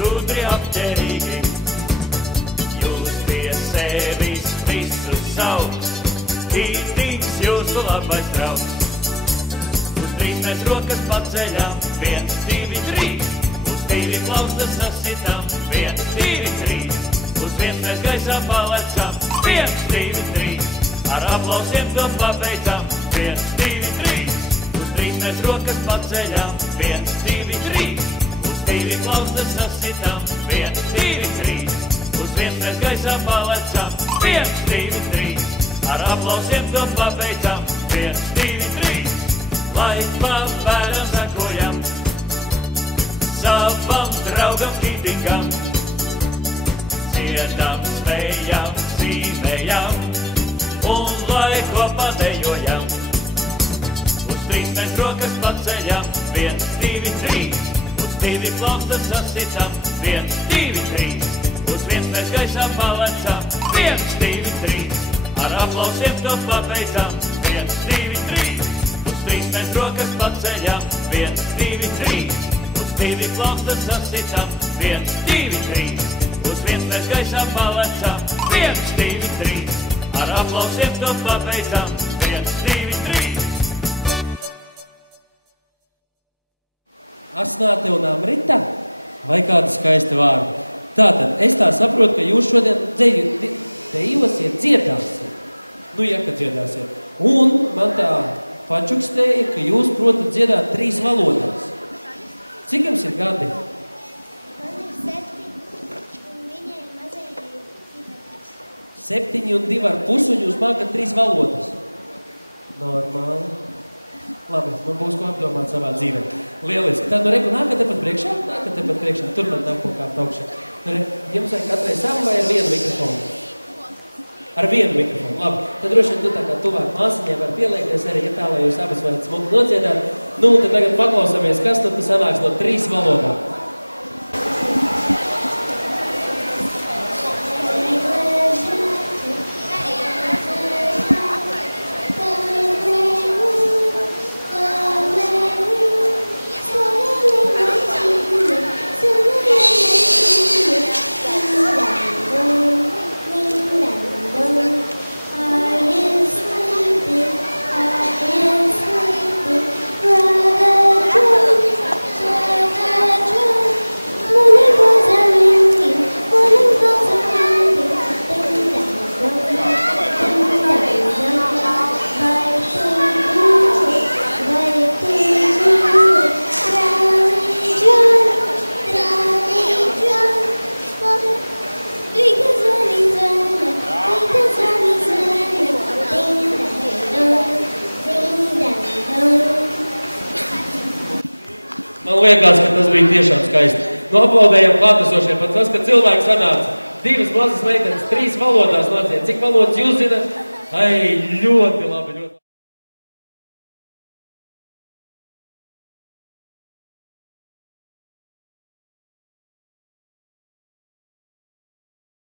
gudri apģērīgi. Jūs pie sevis visus sauc, tītīgs jūsu labais draugs. Uz 3 mēs rokas paceļam, 1, 2, 3. Uz 2 plaustas sasitam, 1, 2, 3. Uz 1 mēs gaisā palecam, 1, 2, 3. Ar aplausiem to pabeidzam, 1, 2, 3. Uz 3 mēs rokas paceļam, 1, 2, 3. Uz 2 plaustas sasitam, 1, 2, 3. Uz 1 mēs gaisā palecam, 1, 2, 3. Ar aplausiem to pabeidzam, 1, 2, 3. Lai papēram sakojam savam draugam Kītingam. Dziedam, spējam, zīmējam un lai kopā dejojam. Uz 3 mēs rokas paceļam, 1, 2, 3. Uz 2 plaustas sasitam, 1, 2, 3. Uz 1 mēs gaisā palecam, 1, 2, 3. Ar aplausiem to pabeidzam, 1, 2, 3. Uz 3 mēs rokas paceļam, 1, 2, 3. Uz 2 plaustas sasitam, 1, 2, 3. Uz 1 mēs gaisā palecam, 1, 2, 3. Ar aplausiem to pabeidzam, 1, 2, 3. Asnāte un Amrita? Vai kādi skaisti vārdi? Tātad, es tā saprotu, ka jūs šodien dejosiet, dziedāsiet. Nu, ja, kad dziedāsiet. Un man tā pačukstēja, ka jūs protat dziedāt 3 valodās. Cik jums ir gadi? Man ir 7, un viņai mazai ir 2. 7 un 2,5, un jūs mākat 3 valodas. Normāli. Labi, man būs ko apdomāt savā dzīvē. Lieliski. Tad, nu, reku, nākat tepat priekšā? Nākat tepat priekšā. Tur man nav ko kāpt augšā. Nu, jums vajag katrai savu vai ar vienu mikrofonu? Ar vienu mikrofonu. Labi. Tad droši vien tu tā kā tuvāk māsiņai var pieliekties arī, ja tā, lai jūs abas varat smuki nodziedāt. Nu, tad tagad paklausāmies, kas tad sanāks no 3 valodām. Man liekas, ka tas bija tiešām skaisti. Nu, aplaudējam klātesošiem pat tas, ka cilvēks sanāca 2 mazas meitenes 3 valodās nāciet. Cik valodas jūs zināt? Ai, ļoti labi.